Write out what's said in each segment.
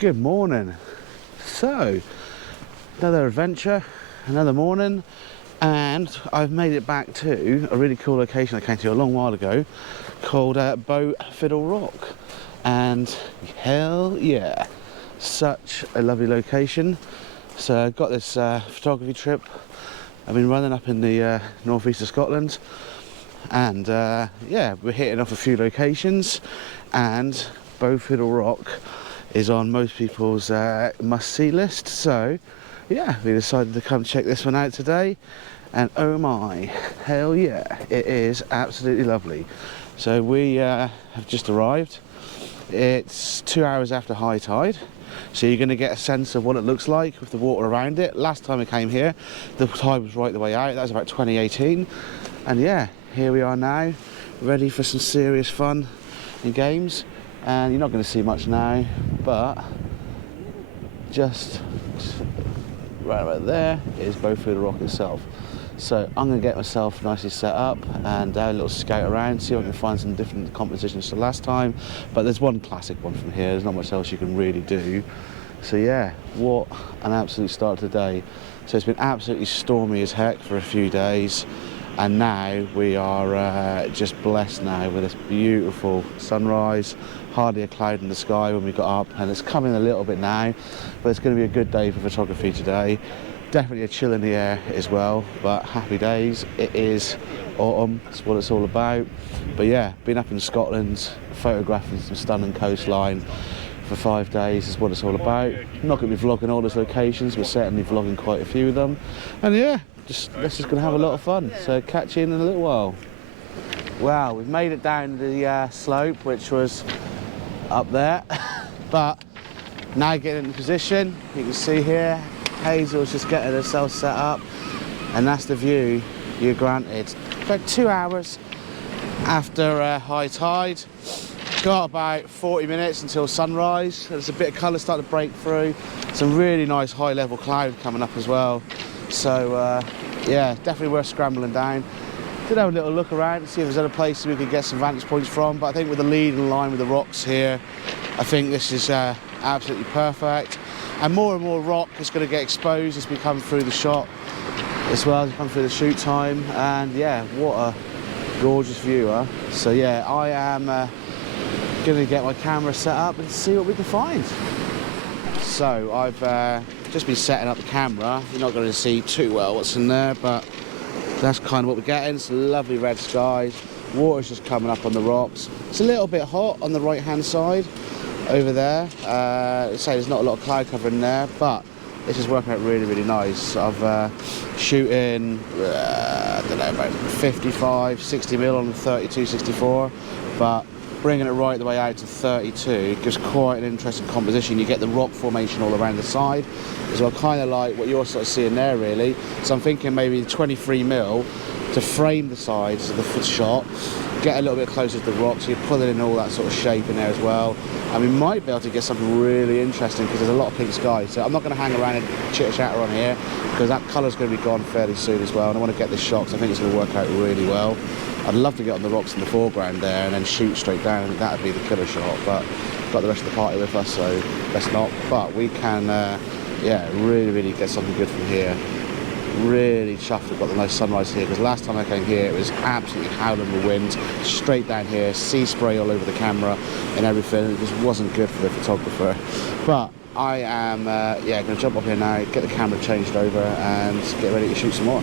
Good morning. So, another adventure, another morning, and I've made it back to a really cool location I came to a long while ago called Fiddle Rock. And hell yeah, such a lovely location. So I've got this photography trip I've been running up in the northeast of Scotland, and yeah, we're hitting off a few locations, and Fiddle Rock is on most people's must-see list. So yeah, we decided to come check this one out today, and oh my, hell yeah, it is absolutely lovely. So we have just arrived. It's 2 hours after high tide, so you're going to get a sense of what it looks like with the water around it. Last time I came here, the tide was right the way out. That was about 2018, and yeah, here we are now, ready for some serious fun and games. And you're not going to see much now, but just right about there is Fiddle Rock itself. So I'm going to get myself nicely set up and have a little scout around, see if I can find some different compositions to last time. But there's one classic one from here, there's not much else you can really do. So yeah, what an absolute start to the day. So it's been absolutely stormy as heck for a few days, and now we are just blessed now with this beautiful sunrise, hardly a cloud in the sky when we got up, and it's coming a little bit now, but it's going to be a good day for photography today. Definitely a chill in the air as well, but happy days. It is autumn, that's what it's all about. But yeah, been up in Scotland, photographing some stunning coastline for 5 days is what it's all about. I'm not going to be vlogging all those locations, we're certainly vlogging quite a few of them. And yeah, let's just gonna have a lot of fun. So catch you in a little while. Wow, we've made it down the slope, which was up there, but now getting in position. You can see here, Hazel's just getting herself set up, and that's the view you're granted. About 2 hours after high tide. Got about 40 minutes until sunrise. There's a bit of colour starting to break through. Some really nice high level cloud coming up as well. So yeah, definitely worth scrambling down. Did have a little look around to see if there's other places we could get some vantage points from, but I think with the lead in line with the rocks here, I think this is absolutely perfect. And more rock is going to get exposed as we come through the shot as well, as we come through the shoot time. And yeah, what a gorgeous view, huh? So yeah, I am going to get my camera set up and see what we can find. So I've just been setting up the camera. You're not going to see too well what's in there, but that's kind of what we're getting. It's lovely red skies, water's just coming up on the rocks. It's a little bit hot on the right hand side over there. So there's not a lot of cloud cover in there, but this is working out really nice. I've shooting I don't know, about 55, 60 mil on the 32-64, but bringing it right the way out to 32 gives quite an interesting composition. You get the rock formation all around the side as well, kind of like what you're sort of seeing there really. So I'm thinking maybe 23 mil to frame the sides of the shot, get a little bit closer to the rock, so you're pulling in all that sort of shape in there as well. And we might be able to get something really interesting because there's a lot of pink sky. So I'm not going to hang around and chitter-chatter on here because that colour's going to be gone fairly soon as well, and I want to get this shot because I think it's going to work out really well. I'd love to get on the rocks in the foreground there and then shoot straight down. I think that would be the killer shot, but got the rest of the party with us, so let's not. But we can, yeah, really get something good from here. Really chuffed we've got the nice sunrise here, because last time I came here it was absolutely howling with wind, straight down here, sea spray all over the camera and everything. It just wasn't good for the photographer. But I am, yeah, going to jump up here now, get the camera changed over and get ready to shoot some more.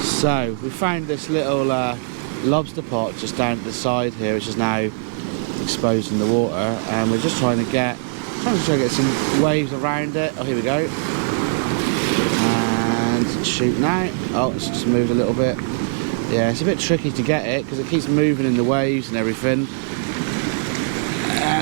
So we found this little lobster pot just down at the side here, which is now exposed in the water, and we're just trying to get some waves around it. Oh, here we go, and shoot now. Oh, it's just moved a little bit. Yeah, it's a bit tricky to get it because it keeps moving in the waves and everything,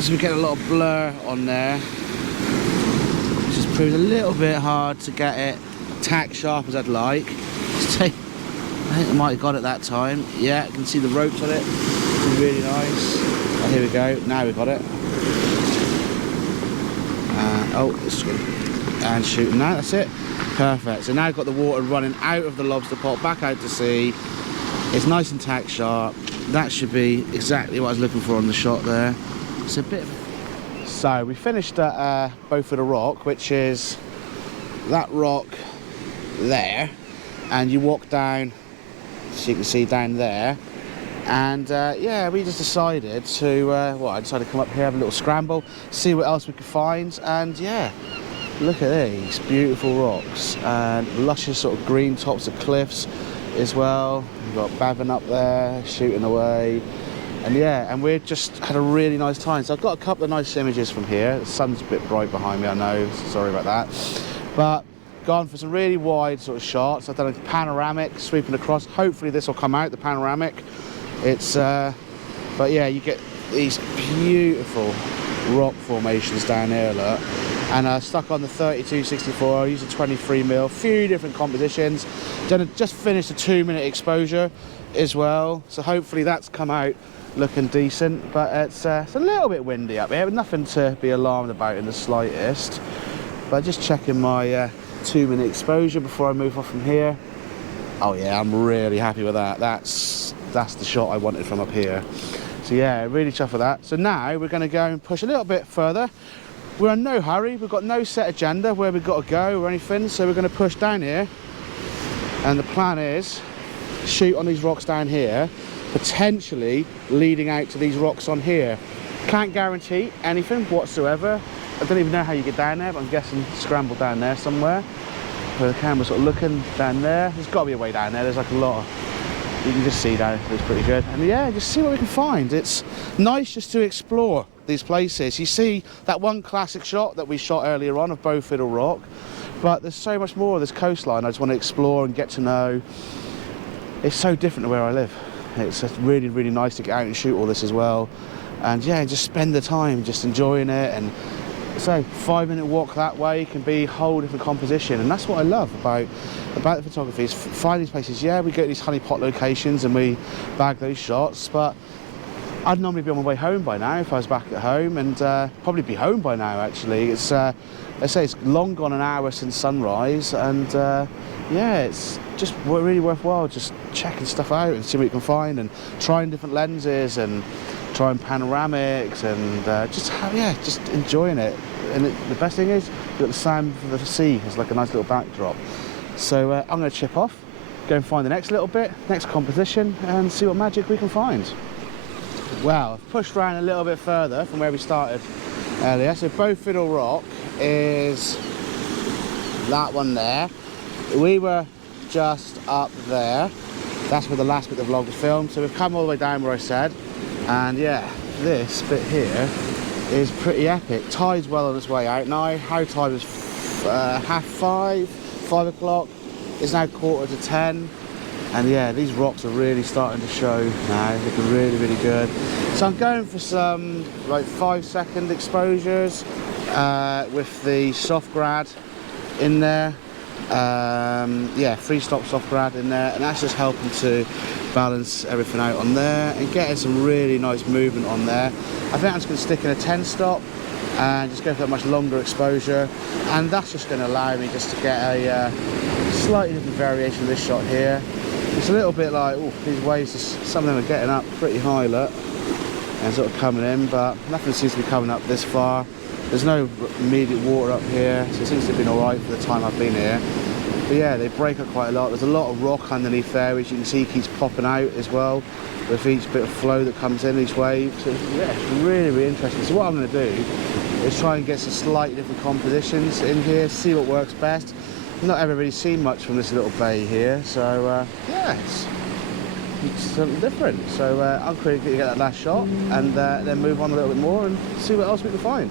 so we get a lot of blur on there, which just proves a little bit hard to get it tack sharp as I'd like. I think I might have got it that time. Yeah, I can see the ropes on it. It's really nice. Oh, here we go. Now we've got it. Oh, it's good. And shooting now. That's it. Perfect. So now I've got the water running out of the lobster pot, back out to sea. It's nice and tack sharp. That should be exactly what I was looking for on the shot there. It's a bit So we finished at Fiddle Rock, which is that rock there, and you walk down, so you can see down there. And yeah, we just decided to, well, I decided to come up here, have a little scramble, see what else we could find. And yeah, look at these beautiful rocks and luscious sort of green tops of cliffs as well. We've got Bavin up there shooting away. And yeah, and we've just had a really nice time. So I've got a couple of nice images from here. The sun's a bit bright behind me, I know, sorry about that. But gone for some really wide sort of shots. I've done a panoramic sweeping across. Hopefully this will come out, the panoramic. It's, but yeah, you get these beautiful rock formations down here, look. And I stuck on the 32-64, I used a 23mm, a few different compositions. Just finished a 2-minute exposure as well. So hopefully that's come out looking decent, but it's a little bit windy up here, but nothing to be alarmed about in the slightest. But just checking my 2-minute exposure before I move off from here. Oh yeah, I'm really happy with that. That's the shot I wanted from up here. So yeah, really chuffed with that. So now we're going to go and push a little bit further. We're in no hurry, we've got no set agenda where we've got to go or anything, so we're going to push down here, and the plan is shoot on these rocks down here, potentially leading out to these rocks on here. Can't guarantee anything whatsoever. I don't even know how you get down there, but I'm guessing scramble down there somewhere. Where the camera's sort of looking down there. There's got to be a way down there. There's like a lot of, you can just see down there. It's pretty good. And yeah, just see what we can find. It's nice just to explore these places. You see that one classic shot that we shot earlier on of Fiddle Rock, but there's so much more of this coastline I just want to explore and get to know. It's so different to where I live. It's really, really nice to get out and shoot all this as well. And yeah, just spend the time just enjoying it. And so 5-minute walk that way can be a whole different composition, and that's what I love about the photography, is find these places. Yeah, we go to these honeypot locations and we bag those shots, but I'd normally be on my way home by now if I was back at home, and probably be home by now actually. It's I say it's long gone an hour since sunrise, and yeah, it's just really worthwhile just checking stuff out and see what you can find, and trying different lenses and trying panoramics, and just enjoying it. And the best thing is you've got the sound of the sea as like a nice little backdrop. So I'm going to chip off, go and find the next little bit, next composition, and see what magic we can find. Well, I've pushed around a little bit further from where we started earlier. So Fiddle Rock is that one there. We were just up there. That's where the last bit of the vlog was filmed. So we've come all the way down where I said. And yeah, this bit here is pretty epic. Tide's well on its way out now. High tide was 5:30, 5 o'clock. It's now 9:45. And yeah, these rocks are really starting to show now. Looking really, really good. So I'm going for some like 5-second exposures with the soft grad in there. Yeah, free-stop soft grad in there, and that's just helping to balance everything out on there and getting some really nice movement on there. I think I'm just going to stick in a 10-stop and just go for a much longer exposure, and that's just going to allow me just to get a slightly different variation of this shot here. It's a little bit like, oh, these waves, some of them are getting up pretty high, look, and sort of coming in, but nothing seems to be coming up this far. There's no immediate water up here, so it seems to have been alright for the time I've been here. But yeah, they break up quite a lot. There's a lot of rock underneath there, which you can see keeps popping out as well, with each bit of flow that comes in, each wave. So yeah, it's really, really interesting. So what I'm going to do is try and get some slightly different compositions in here, see what works best. Not ever really seen much from this little bay here, so yeah, it's something different. So I'm going to get that last shot and then move on a little bit more and see what else we can find.